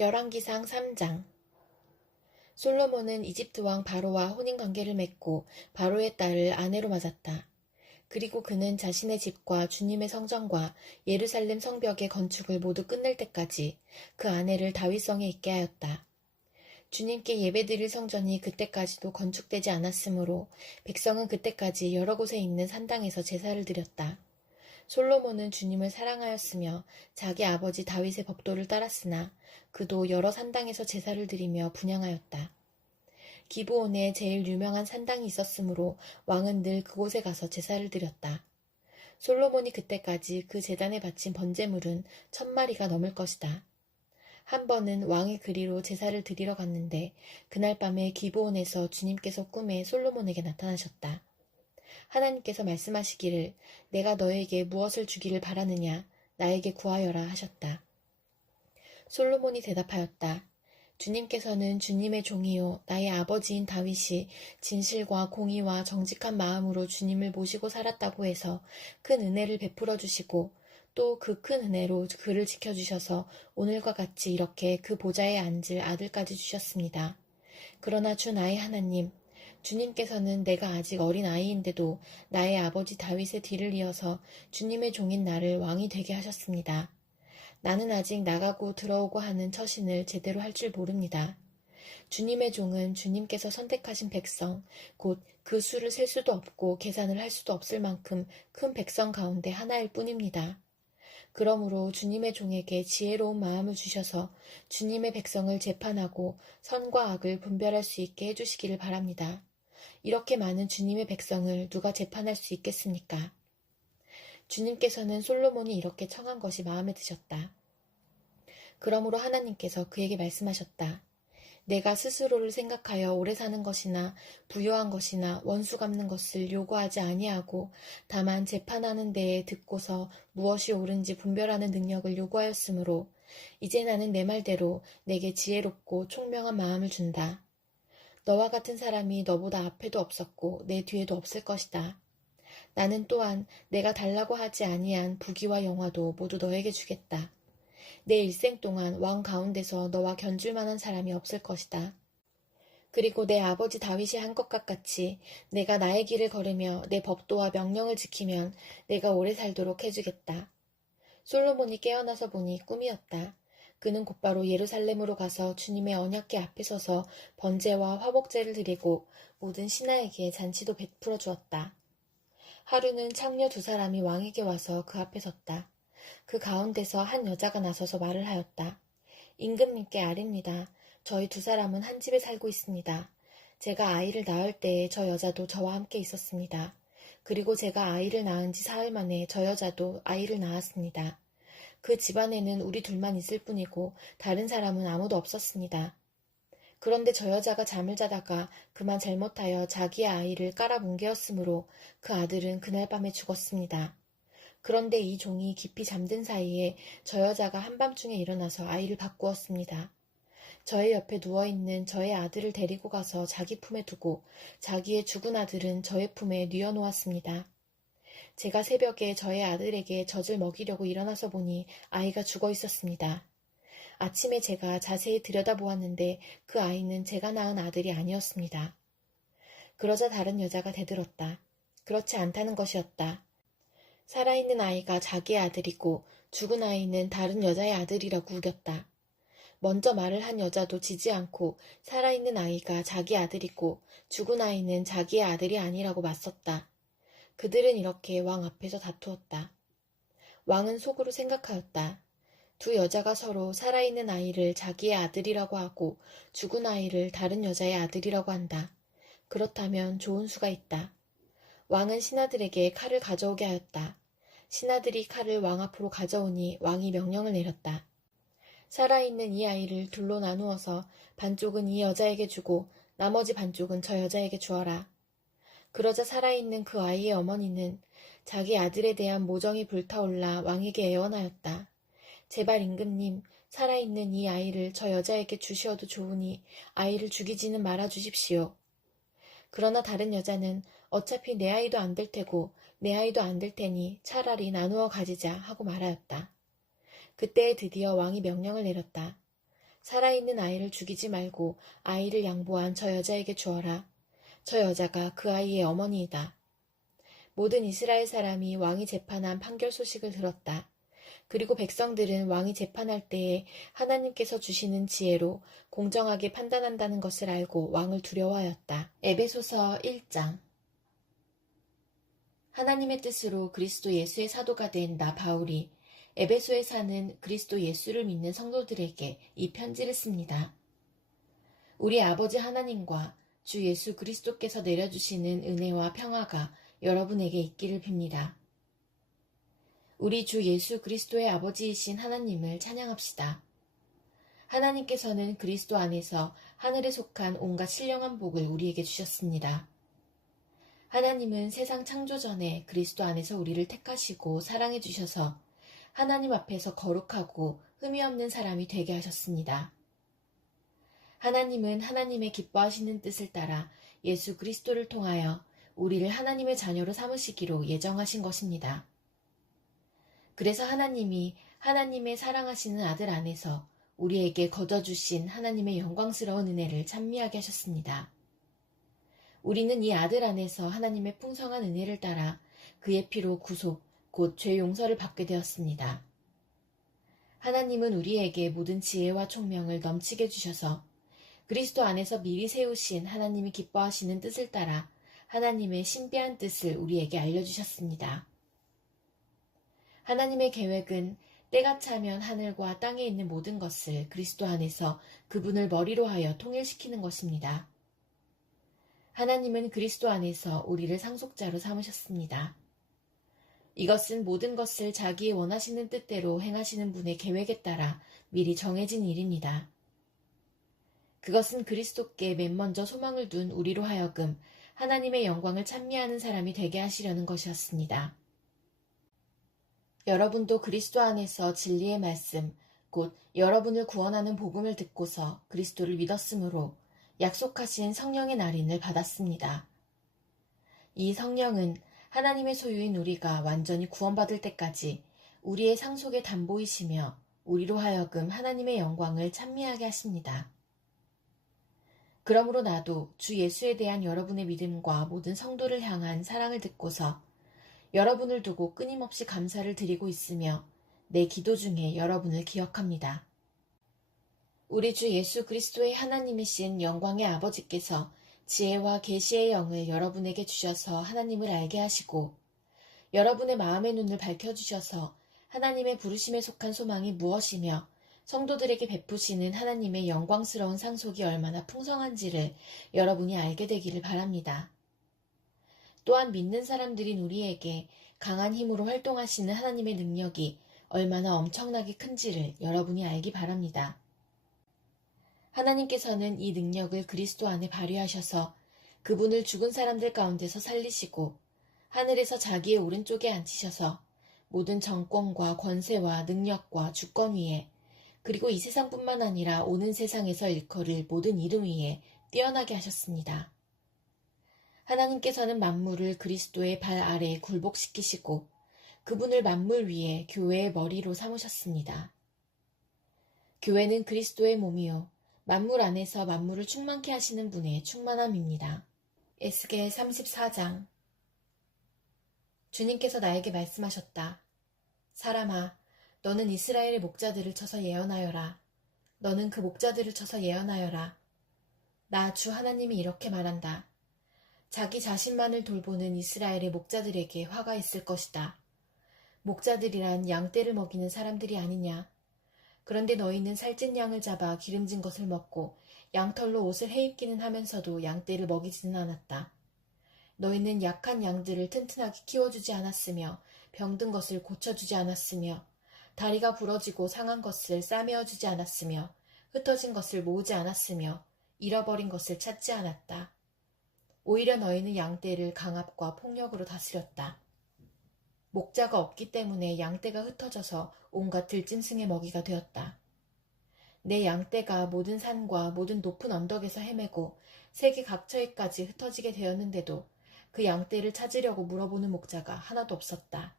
열왕기상 3장. 솔로몬은 이집트 왕 바로와 혼인관계를 맺고 바로의 딸을 아내로 맞았다. 그리고 그는 자신의 집과 주님의 성전과 예루살렘 성벽의 건축을 모두 끝낼 때까지 그 아내를 다윗성에 있게 하였다. 주님께 예배드릴 성전이 그때까지도 건축되지 않았으므로 백성은 그때까지 여러 곳에 있는 산당에서 제사를 드렸다. 솔로몬은 주님을 사랑하였으며 자기 아버지 다윗의 법도를 따랐으나 그도 여러 산당에서 제사를 드리며 분향하였다. 기브온에 제일 유명한 산당이 있었으므로 왕은 늘 그곳에 가서 제사를 드렸다. 솔로몬이 그때까지 그 제단에 바친 번제물은 1000마리가 넘을 것이다. 한 번은 왕의 그리로 제사를 드리러 갔는데 그날 밤에 기브온에서 주님께서 꿈에 솔로몬에게 나타나셨다. 하나님께서 말씀하시기를 내가 너에게 무엇을 주기를 바라느냐 나에게 구하여라 하셨다. 솔로몬이 대답하였다. 주님께서는 주님의 종이요 나의 아버지인 다윗이 진실과 공의와 정직한 마음으로 주님을 모시고 살았다고 해서 큰 은혜를 베풀어 주시고 또 그 큰 은혜로 그를 지켜주셔서 오늘과 같이 이렇게 그 보좌에 앉을 아들까지 주셨습니다. 그러나 주 나의 하나님 주님께서는 내가 아직 어린 아이인데도 나의 아버지 다윗의 뒤를 이어서 주님의 종인 나를 왕이 되게 하셨습니다. 나는 아직 나가고 들어오고 하는 처신을 제대로 할 줄 모릅니다. 주님의 종은 주님께서 선택하신 백성, 곧 그 수를 셀 수도 없고 계산을 할 수도 없을 만큼 큰 백성 가운데 하나일 뿐입니다. 그러므로 주님의 종에게 지혜로운 마음을 주셔서 주님의 백성을 재판하고 선과 악을 분별할 수 있게 해주시기를 바랍니다. 이렇게 많은 주님의 백성을 누가 재판할 수 있겠습니까? 주님께서는 솔로몬이 이렇게 청한 것이 마음에 드셨다. 그러므로 하나님께서 그에게 말씀하셨다. 내가 스스로를 생각하여 오래 사는 것이나 부유한 것이나 원수 갚는 것을 요구하지 아니하고 다만 재판하는 데에 듣고서 무엇이 옳은지 분별하는 능력을 요구하였으므로 이제 나는 내 말대로 내게 지혜롭고 총명한 마음을 준다. 너와 같은 사람이 너보다 앞에도 없었고 내 뒤에도 없을 것이다. 나는 또한 내가 달라고 하지 아니한 부귀와 영화도 모두 너에게 주겠다. 내 일생 동안 왕 가운데서 너와 견줄 만한 사람이 없을 것이다. 그리고 내 아버지 다윗이 한 것과 같이 내가 나의 길을 걸으며 내 법도와 명령을 지키면 내가 오래 살도록 해주겠다. 솔로몬이 깨어나서 보니 꿈이었다. 그는 곧바로 예루살렘으로 가서 주님의 언약궤 앞에 서서 번제와 화목제를 드리고 모든 신하에게 잔치도 베풀어 주었다. 하루는 창녀 2사람이 왕에게 와서 그 앞에 섰다. 그 가운데서 한 여자가 나서서 말을 하였다. 임금님께 아뢰입니다. 저희 2사람은 한 집에 살고 있습니다. 제가 아이를 낳을 때에 저 여자도 저와 함께 있었습니다. 그리고 제가 아이를 낳은 지 사흘 만에 저 여자도 아이를 낳았습니다. 그 집안에는 우리 둘만 있을 뿐이고 다른 사람은 아무도 없었습니다. 그런데 저 여자가 잠을 자다가 그만 잘못하여 자기의 아이를 깔아 뭉개었으므로 그 아들은 그날 밤에 죽었습니다. 그런데 이 종이 깊이 잠든 사이에 저 여자가 한밤중에 일어나서 아이를 바꾸었습니다. 저의 옆에 누워있는 저의 아들을 데리고 가서 자기 품에 두고 자기의 죽은 아들은 저의 품에 뉘어놓았습니다. 제가 새벽에 저의 아들에게 젖을 먹이려고 일어나서 보니 아이가 죽어 있었습니다. 아침에 제가 자세히 들여다보았는데 그 아이는 제가 낳은 아들이 아니었습니다. 그러자 다른 여자가 대들었다. 그렇지 않다는 것이었다. 살아있는 아이가 자기의 아들이고 죽은 아이는 다른 여자의 아들이라고 우겼다. 먼저 말을 한 여자도 지지 않고 살아있는 아이가 자기 아들이고 죽은 아이는 자기의 아들이 아니라고 맞섰다. 그들은 이렇게 왕 앞에서 다투었다. 왕은 속으로 생각하였다. 2여자가 서로 살아있는 아이를 자기의 아들이라고 하고 죽은 아이를 다른 여자의 아들이라고 한다. 그렇다면 좋은 수가 있다. 왕은 신하들에게 칼을 가져오게 하였다. 신하들이 칼을 왕 앞으로 가져오니 왕이 명령을 내렸다. 살아있는 이 아이를 둘로 나누어서 반쪽은 이 여자에게 주고 나머지 반쪽은 저 여자에게 주어라. 그러자 살아있는 그 아이의 어머니는 자기 아들에 대한 모정이 불타올라 왕에게 애원하였다. 제발 임금님, 살아있는 이 아이를 저 여자에게 주시어도 좋으니 아이를 죽이지는 말아 주십시오. 그러나 다른 여자는 어차피 내 아이도 안 될 테고 내 아이도 안 될 테니 차라리 나누어 가지자 하고 말하였다. 그때 드디어 왕이 명령을 내렸다. 살아있는 아이를 죽이지 말고 아이를 양보한 저 여자에게 주어라. 저 여자가 그 아이의 어머니이다. 모든 이스라엘 사람이 왕이 재판한 판결 소식을 들었다. 그리고 백성들은 왕이 재판할 때에 하나님께서 주시는 지혜로 공정하게 판단한다는 것을 알고 왕을 두려워하였다. 에베소서 1장. 하나님의 뜻으로 그리스도 예수의 사도가 된 나 바울이 에베소에 사는 그리스도 예수를 믿는 성도들에게 이 편지를 씁니다. 우리 아버지 하나님과 주 예수 그리스도께서 내려주시는 은혜와 평화가 여러분에게 있기를 빕니다. 우리 주 예수 그리스도의 아버지이신 하나님을 찬양합시다. 하나님께서는 그리스도 안에서 하늘에 속한 온갖 신령한 복을 우리에게 주셨습니다. 하나님은 세상 창조 전에 그리스도 안에서 우리를 택하시고 사랑해 주셔서 하나님 앞에서 거룩하고 흠이 없는 사람이 되게 하셨습니다. 하나님은 하나님의 기뻐하시는 뜻을 따라 예수 그리스도를 통하여 우리를 하나님의 자녀로 삼으시기로 예정하신 것입니다. 그래서 하나님이 하나님의 사랑하시는 아들 안에서 우리에게 거저주신 하나님의 영광스러운 은혜를 찬미하게 하셨습니다. 우리는 이 아들 안에서 하나님의 풍성한 은혜를 따라 그의 피로 구속, 곧 죄 용서를 받게 되었습니다. 하나님은 우리에게 모든 지혜와 총명을 넘치게 주셔서 그리스도 안에서 미리 세우신 하나님이 기뻐하시는 뜻을 따라 하나님의 신비한 뜻을 우리에게 알려주셨습니다. 하나님의 계획은 때가 차면 하늘과 땅에 있는 모든 것을 그리스도 안에서 그분을 머리로 하여 통일시키는 것입니다. 하나님은 그리스도 안에서 우리를 상속자로 삼으셨습니다. 이것은 모든 것을 자기의 원하시는 뜻대로 행하시는 분의 계획에 따라 미리 정해진 일입니다. 그것은 그리스도께 맨 먼저 소망을 둔 우리로 하여금 하나님의 영광을 찬미하는 사람이 되게 하시려는 것이었습니다. 여러분도 그리스도 안에서 진리의 말씀, 곧 여러분을 구원하는 복음을 듣고서 그리스도를 믿었으므로 약속하신 성령의 날인을 받았습니다. 이 성령은 하나님의 소유인 우리가 완전히 구원받을 때까지 우리의 상속의 담보이시며 우리로 하여금 하나님의 영광을 찬미하게 하십니다. 그러므로 나도 주 예수에 대한 여러분의 믿음과 모든 성도를 향한 사랑을 듣고서 여러분을 두고 끊임없이 감사를 드리고 있으며 내 기도 중에 여러분을 기억합니다. 우리 주 예수 그리스도의 하나님이신 영광의 아버지께서 지혜와 계시의 영을 여러분에게 주셔서 하나님을 알게 하시고 여러분의 마음의 눈을 밝혀주셔서 하나님의 부르심에 속한 소망이 무엇이며 성도들에게 베푸시는 하나님의 영광스러운 상속이 얼마나 풍성한지를 여러분이 알게 되기를 바랍니다. 또한 믿는 사람들인 우리에게 강한 힘으로 활동하시는 하나님의 능력이 얼마나 엄청나게 큰지를 여러분이 알기 바랍니다. 하나님께서는 이 능력을 그리스도 안에 발휘하셔서 그분을 죽은 사람들 가운데서 살리시고 하늘에서 자기의 오른쪽에 앉히셔서 모든 정권과 권세와 능력과 주권 위에 그리고 이 세상뿐만 아니라 오는 세상에서 일컬을 모든 이름 위에 뛰어나게 하셨습니다. 하나님께서는 만물을 그리스도의 발 아래에 굴복시키시고 그분을 만물 위에 교회의 머리로 삼으셨습니다. 교회는 그리스도의 몸이요 만물 안에서 만물을 충만케 하시는 분의 충만함입니다. 에스겔 34장. 주님께서 나에게 말씀하셨다. 사람아, 너는 이스라엘의 목자들을 쳐서 예언하여라. 너는 그 목자들을 쳐서 예언하여라. 나 주 하나님이 이렇게 말한다. 자기 자신만을 돌보는 이스라엘의 목자들에게 화가 있을 것이다. 목자들이란 양떼를 먹이는 사람들이 아니냐. 그런데 너희는 살찐 양을 잡아 기름진 것을 먹고 양털로 옷을 해입기는 하면서도 양떼를 먹이지는 않았다. 너희는 약한 양들을 튼튼하게 키워주지 않았으며 병든 것을 고쳐주지 않았으며 다리가 부러지고 상한 것을 싸매어주지 않았으며 흩어진 것을 모으지 않았으며 잃어버린 것을 찾지 않았다. 오히려 너희는 양떼를 강압과 폭력으로 다스렸다. 목자가 없기 때문에 양떼가 흩어져서 온갖 들짐승의 먹이가 되었다. 내 양떼가 모든 산과 모든 높은 언덕에서 헤매고 세계 각처에까지 흩어지게 되었는데도 그 양떼를 찾으려고 물어보는 목자가 하나도 없었다.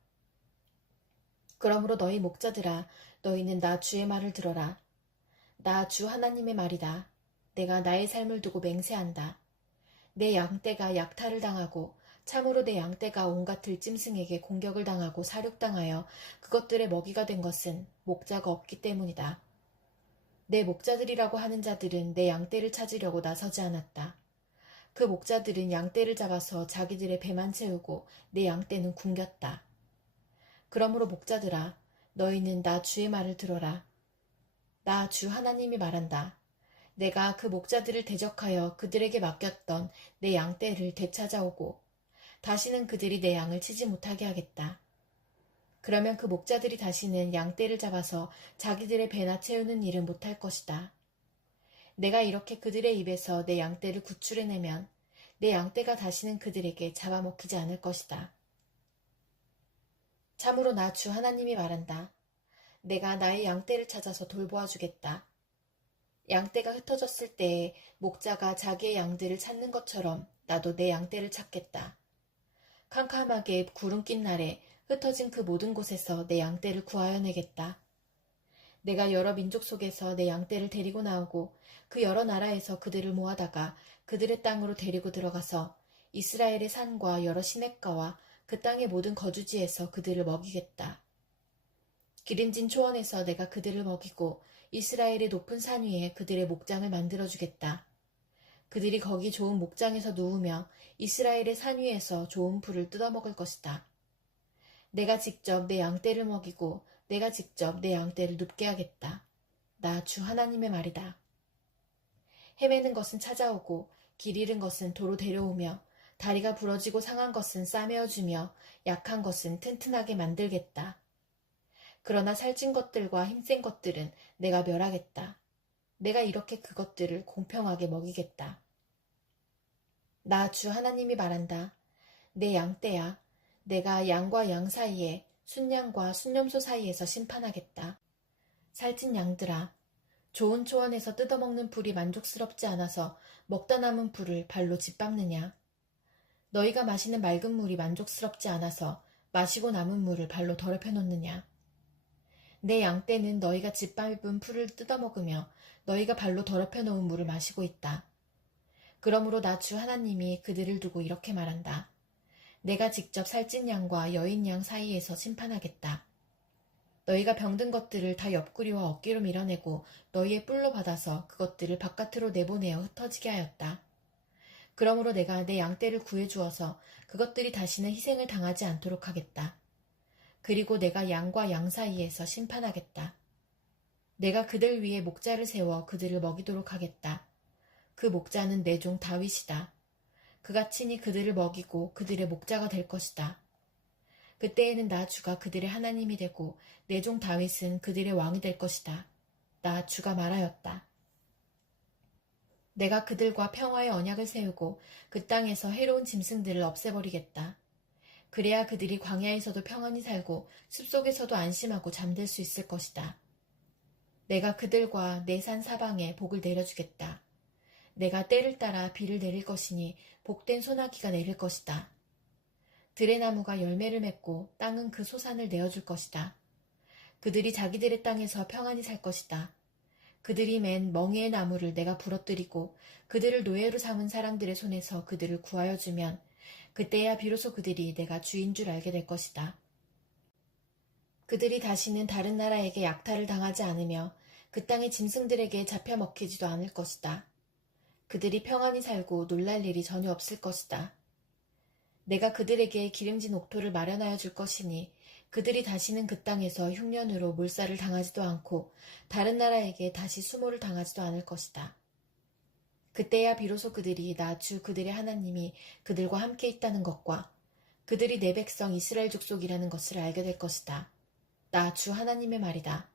그러므로 너희 목자들아, 너희는 나 주의 말을 들어라. 나 주 하나님의 말이다. 내가 나의 삶을 두고 맹세한다. 내 양떼가 약탈을 당하고 참으로 내 양떼가 온갖 들짐승에게 공격을 당하고 사륙당하여 그것들의 먹이가 된 것은 목자가 없기 때문이다. 내 목자들이라고 하는 자들은 내 양떼를 찾으려고 나서지 않았다. 그 목자들은 양떼를 잡아서 자기들의 배만 채우고 내 양떼는 굶겼다. 그러므로 목자들아, 너희는 나 주의 말을 들어라. 나 주 하나님이 말한다. 내가 그 목자들을 대적하여 그들에게 맡겼던 내 양떼를 되찾아오고 다시는 그들이 내 양을 치지 못하게 하겠다. 그러면 그 목자들이 다시는 양떼를 잡아서 자기들의 배나 채우는 일은 못할 것이다. 내가 이렇게 그들의 입에서 내 양떼를 구출해내면 내 양떼가 다시는 그들에게 잡아먹히지 않을 것이다. 참으로 나 주 하나님이 말한다. 내가 나의 양떼를 찾아서 돌보아 주겠다. 양떼가 흩어졌을 때에 목자가 자기의 양들을 찾는 것처럼 나도 내 양떼를 찾겠다. 캄캄하게 구름 낀 날에 흩어진 그 모든 곳에서 내 양떼를 구하여내겠다. 내가 여러 민족 속에서 내 양떼를 데리고 나오고 그 여러 나라에서 그들을 모아다가 그들의 땅으로 데리고 들어가서 이스라엘의 산과 여러 시냇가와 그 땅의 모든 거주지에서 그들을 먹이겠다. 기름진 초원에서 내가 그들을 먹이고 이스라엘의 높은 산 위에 그들의 목장을 만들어주겠다. 그들이 거기 좋은 목장에서 누우며 이스라엘의 산 위에서 좋은 풀을 뜯어먹을 것이다. 내가 직접 내 양떼를 먹이고 내가 직접 내 양떼를 눕게 하겠다. 나 주 하나님의 말이다. 헤매는 것은 찾아오고 길 잃은 것은 도로 데려오며 다리가 부러지고 상한 것은 싸매어주며 약한 것은 튼튼하게 만들겠다. 그러나 살찐 것들과 힘센 것들은 내가 멸하겠다. 내가 이렇게 그것들을 공평하게 먹이겠다. 나 주 하나님이 말한다. 내 양떼야. 내가 양과 양 사이에 순양과 순염소 사이에서 심판하겠다. 살찐 양들아. 좋은 초원에서 뜯어먹는 풀이 만족스럽지 않아서 먹다 남은 풀을 발로 짓밟느냐. 너희가 마시는 맑은 물이 만족스럽지 않아서 마시고 남은 물을 발로 더럽혀 놓느냐. 내 양떼는 너희가 짓밟은 풀을 뜯어먹으며 너희가 발로 더럽혀 놓은 물을 마시고 있다. 그러므로 나 주 하나님이 그들을 두고 이렇게 말한다. 내가 직접 살찐 양과 여인 양 사이에서 심판하겠다. 너희가 병든 것들을 다 옆구리와 어깨로 밀어내고 너희의 뿔로 받아서 그것들을 바깥으로 내보내어 흩어지게 하였다. 그러므로 내가 내 양떼를 구해주어서 그것들이 다시는 희생을 당하지 않도록 하겠다. 그리고 내가 양과 양 사이에서 심판하겠다. 내가 그들 위에 목자를 세워 그들을 먹이도록 하겠다. 그 목자는 내 종 다윗이다. 그가 친히 그들을 먹이고 그들의 목자가 될 것이다. 그때에는 나 주가 그들의 하나님이 되고 내 종 다윗은 그들의 왕이 될 것이다. 나 주가 말하였다. 내가 그들과 평화의 언약을 세우고 그 땅에서 해로운 짐승들을 없애버리겠다. 그래야 그들이 광야에서도 평안히 살고 숲속에서도 안심하고 잠들 수 있을 것이다. 내가 그들과 내 산 사방에 복을 내려주겠다. 내가 때를 따라 비를 내릴 것이니 복된 소나기가 내릴 것이다. 들의 나무가 열매를 맺고 땅은 그 소산을 내어줄 것이다. 그들이 자기들의 땅에서 평안히 살 것이다. 그들이 맨 멍에의 나무를 내가 부러뜨리고 그들을 노예로 삼은 사람들의 손에서 그들을 구하여 주면 그때야 비로소 그들이 내가 주인 줄 알게 될 것이다. 그들이 다시는 다른 나라에게 약탈을 당하지 않으며 그 땅의 짐승들에게 잡혀 먹히지도 않을 것이다. 그들이 평안히 살고 놀랄 일이 전혀 없을 것이다. 내가 그들에게 기름진 옥토를 마련하여 줄 것이니 그들이 다시는 그 땅에서 흉년으로 몰살을 당하지도 않고 다른 나라에게 다시 수모를 당하지도 않을 것이다. 그때야 비로소 그들이 나 주 그들의 하나님이 그들과 함께 있다는 것과 그들이 내 백성 이스라엘 족속이라는 것을 알게 될 것이다. 나 주 하나님의 말이다.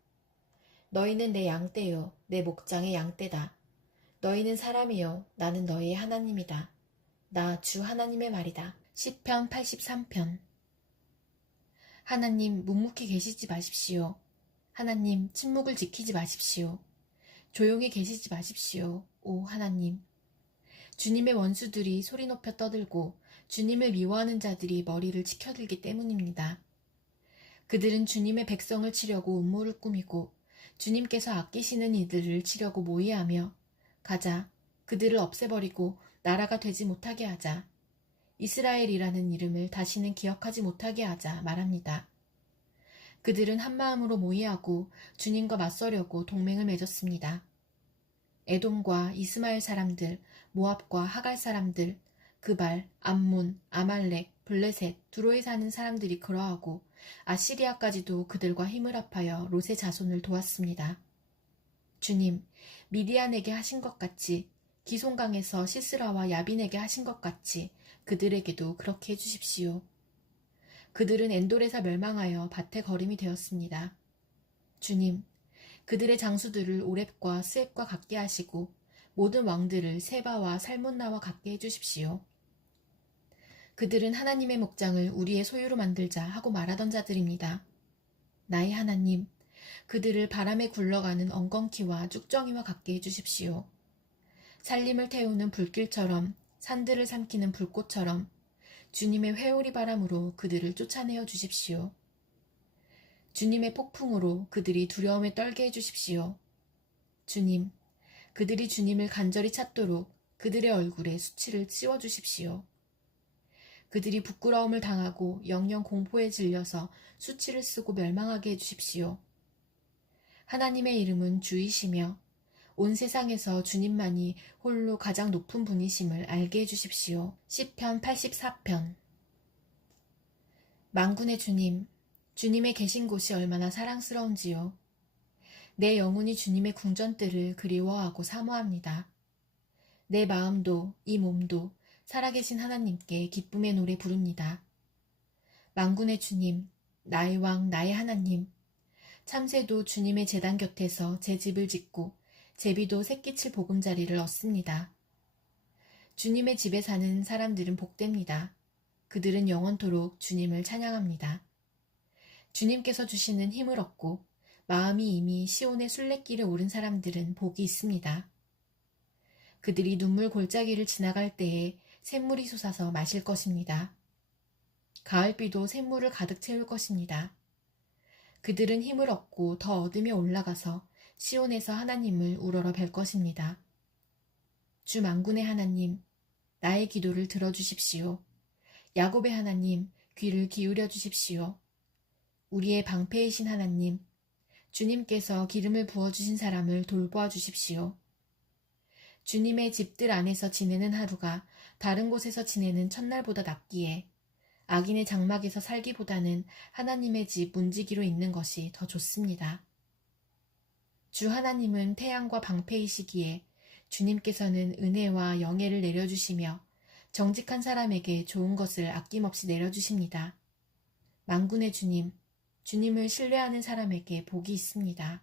너희는 내 양떼요 내 목장의 양떼다. 너희는 사람이요 나는 너희의 하나님이다. 나 주 하나님의 말이다. 시편 83편. 하나님 묵묵히 계시지 마십시오. 하나님 침묵을 지키지 마십시오. 조용히 계시지 마십시오. 오 하나님. 주님의 원수들이 소리 높여 떠들고 주님을 미워하는 자들이 머리를 치켜들기 때문입니다. 그들은 주님의 백성을 치려고 음모를 꾸미고 주님께서 아끼시는 이들을 치려고 모의하며 가자, 그들을 없애버리고 나라가 되지 못하게 하자. 이스라엘이라는 이름을 다시는 기억하지 못하게 하자 말합니다. 그들은 한마음으로 모의하고 주님과 맞서려고 동맹을 맺었습니다. 에돔과 이스마엘 사람들, 모압과 하갈 사람들, 그발, 암몬, 아말렉, 블레셋, 두로에 사는 사람들이 그러하고 아시리아까지도 그들과 힘을 합하여 롯의 자손을 도왔습니다. 주님, 미디안에게 하신 것 같이 기송강에서 시스라와 야빈에게 하신 것 같이 그들에게도 그렇게 해주십시오. 그들은 엔돌에서 멸망하여 밭의 거름이 되었습니다. 주님, 그들의 장수들을 오렙과 스엡과 같게 하시고 모든 왕들을 세바와 살문나와 같게 해주십시오. 그들은 하나님의 목장을 우리의 소유로 만들자 하고 말하던 자들입니다. 나의 하나님, 그들을 바람에 굴러가는 엉겅퀴와 쭉정이와 같게 해주십시오. 살림을 태우는 불길처럼 산들을 삼키는 불꽃처럼 주님의 회오리 바람으로 그들을 쫓아내어 주십시오. 주님의 폭풍으로 그들이 두려움에 떨게 해주십시오. 주님, 그들이 주님을 간절히 찾도록 그들의 얼굴에 수치를 씌워주십시오. 그들이 부끄러움을 당하고 영영 공포에 질려서 수치를 쓰고 멸망하게 해주십시오. 하나님의 이름은 주이시며 온 세상에서 주님만이 홀로 가장 높은 분이심을 알게 해주십시오. 시편 84편. 만군의 주님, 주님의 계신 곳이 얼마나 사랑스러운지요. 내 영혼이 주님의 궁전뜰을 그리워하고 사모합니다. 내 마음도 이 몸도 살아계신 하나님께 기쁨의 노래 부릅니다. 만군의 주님, 나의 왕, 나의 하나님, 참새도 주님의 제단 곁에서 제 집을 짓고 제비도 새끼칠 보금자리를 얻습니다. 주님의 집에 사는 사람들은 복됩니다. 그들은 영원토록 주님을 찬양합니다. 주님께서 주시는 힘을 얻고 마음이 이미 시온의 순례길에 오른 사람들은 복이 있습니다. 그들이 눈물 골짜기를 지나갈 때에 샘물이 솟아서 마실 것입니다. 가을비도 샘물을 가득 채울 것입니다. 그들은 힘을 얻고 더 얻으며 올라가서 시온에서 하나님을 우러러 뵐 것입니다. 주 만군의 하나님, 나의 기도를 들어주십시오. 야곱의 하나님, 귀를 기울여 주십시오. 우리의 방패이신 하나님, 주님께서 기름을 부어주신 사람을 돌보아 주십시오. 주님의 집들 안에서 지내는 하루가 다른 곳에서 지내는 첫날보다 낫기에 악인의 장막에서 살기보다는 하나님의 집 문지기로 있는 것이 더 좋습니다. 주 하나님은 태양과 방패이시기에 주님께서는 은혜와 영예를 내려주시며 정직한 사람에게 좋은 것을 아낌없이 내려주십니다. 만군의 주님, 주님을 신뢰하는 사람에게 복이 있습니다.